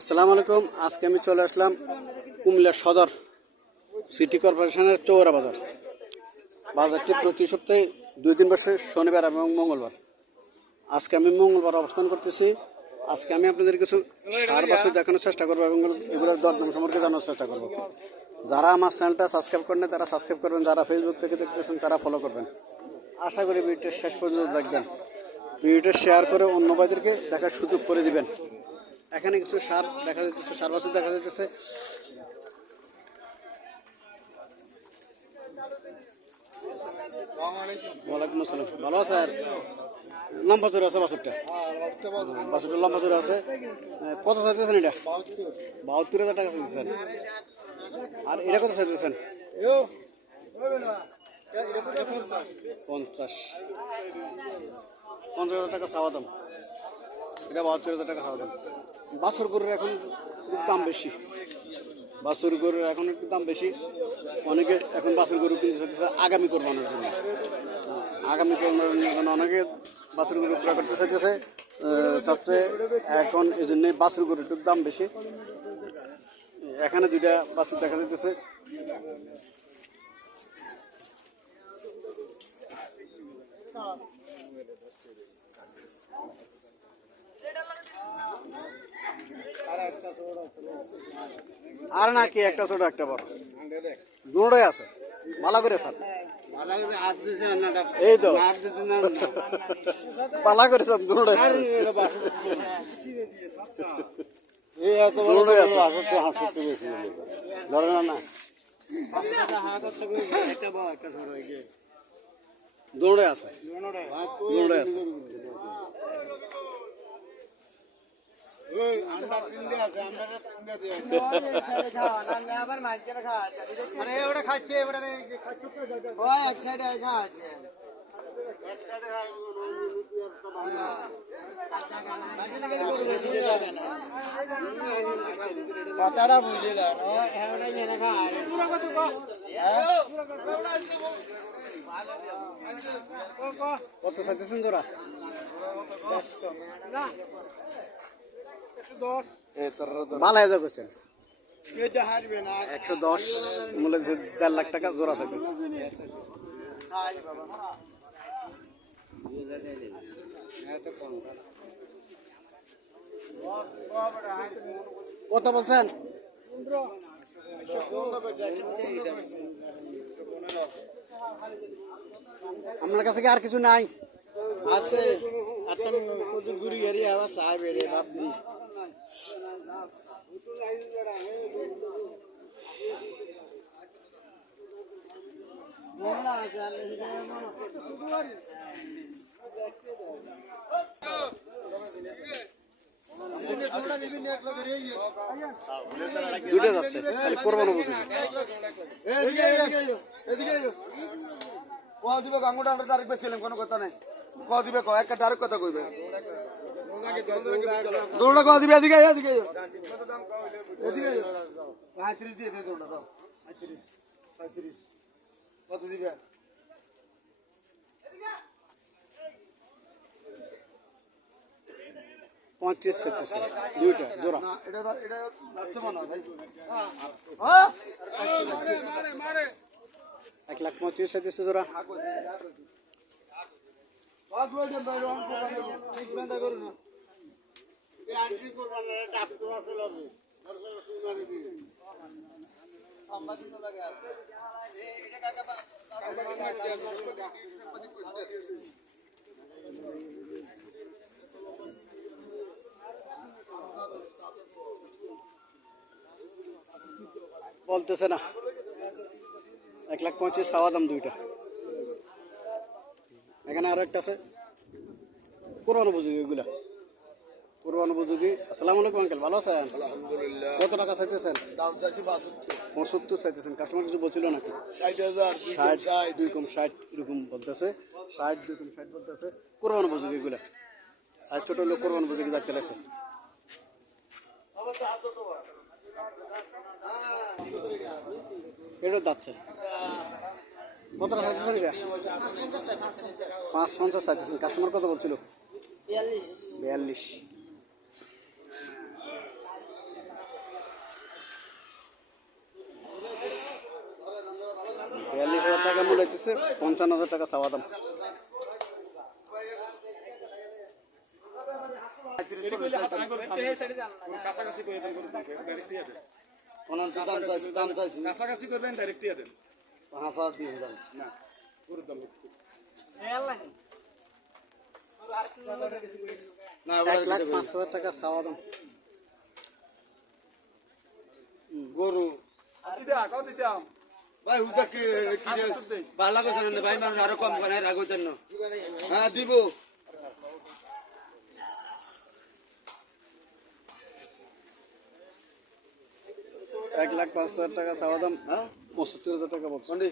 আসসালামু আলাইকুম। আজকে আমি চলে আসলাম কুমিল্লা সদর সিটি কর্পোরেশনের চৌরা বাজার। বাজারটি প্রতি সপ্তাহে 2 দিন বসে, শনিবার এবং মঙ্গলবার। আজকে আমি মঙ্গলবার অবস্থান করতেছি। আজকে আমি আপনাদের কিছু সার বাছুর দেখানোর চেষ্টা করবো এবং এগুলোর দরদাম সম্পর্কে জানার চেষ্টা করবো। যারা আমার চ্যানেলটা সাবস্ক্রাইব করেন তারা সাবস্ক্রাইব করবেন, যারা ফেসবুক থেকে দেখতেছেন তারা ফলো করবেন। আশা করি ভিডিওটা শেষ পর্যন্ত দেখবেন। ভিডিওটা শেয়ার করে অন্য ভাইদেরকে দেখার সুযোগ করে দিবেন। এখানে কিছু সার দেখা যাচ্ছে, সার বাছুর দেখা যাচ্ছে। ওয়ালাইকুম আসসালাম। ভালো আছে? আর লম্বা চুরি আছে বাছুরটা? বাছুরটা লম্বা চুরি আছে। কত চাইতেছেন এটা? 72,000 টাকা চাইতেছেন। আর এটা কত চাইতেছেন? 50,000 টাকা চাওয়া দাম। এটা 72,000 টাকা চাওয়া দাম। বাছুর গরুর এখন দাম বেশি। বাছুর গরুর এখন একটু দাম বেশি। অনেকে এখন বাছুর গরু কিনতে চাইতেছে আগামী কোরবানির জন্য। আগামী কোরবানির জন্য অনেকে বাছুর গরু ক্রয় করতে চাইতেছে, চাচ্ছে এখন। এই জন্যে বাছুর গরুর একটু দাম বেশি। এখানে দুইটা বাছুর দেখা যাইতেছে। আর নাকি একটা ছোট একটা বড়, দুটোই আছে। ভালো করে স্যার, এই তো পালা করেছেন দুটোই আছে। ধরে না দুটোই আছে, দুটোই আছে। কথাটা বুঝে কত চাইতেছেন তোরা? 110 করছেন। 110 মূল্য 1.5 লাখ টাকা জোড়া চাইতেছে। কত বলছেন? আপনার কাছে কি আর কিছু নাই? আছে ঘুরি গেরি আবার চা বেড়ে ভাবছি দুইটা যাচ্ছে, কোরবানো বুঝুন। দিবে গাঙ্গুটা আমরা ডাইরেক্ট বেছিলাম, কোনো কথা নাই। দিবে একটা ডাইরেক্ট কথা কইবে, দৌড়টা দিবে। এদিকে এদিকে এদিকে 35 দিয়ে দে, দৌড়টা দাও। 35 কত দিবে? দুইটা জোড়া। এটা যাচ্ছে মনে হয়। 1,35,000 চাইতেছে জোড়া। বলতেছে না, 1,35,000 চাওয়া দাম দুইটা। এখানে আরো একটা আছে কোরবান উপযোগী, এগুলা কোরবান উপযোগী। আসসালামু আলাইকুম আঙ্কেল, ভালো আছেন? আলহামদুলিল্লাহ। কত টাকা চাইতেছেন? দাম চাইছি 75 চাইতেছেন। কাস্টমার কিছু বলছিল নাকি? 60,000 60 2 কম 60 এরকম বলতেছে। 60 2 কম 60 বলতেছে। কোরবান উপযোগী এগুলা, সাইজ ছোট লোক কোরবান উপযোগী দেখতে লাগছে। এটা যাচ্ছে কত টাকা চাইতেছেন? এটা 550 চাইতেছেন। কাস্টমার কত বলছিল? 42। চাইতেছে 55,000 টাকা চাওয়া দাম। কাছাকাছি করবেন ডাইরেক্ট দিয়ে দেন 5,000 দিয়ে দেন না গরুর দাম না 1,05,000 টাকা চাওয়া দাম। গরু ভাই উদা কি ভালো কথা না ভাই মানুষ আরো কম করে রাখো জন্য হ্যাঁ দিব 1,05,000 টাকা চাওয়া দাম, হ্যাঁ 75,000 টাকা বলছে। কোনটি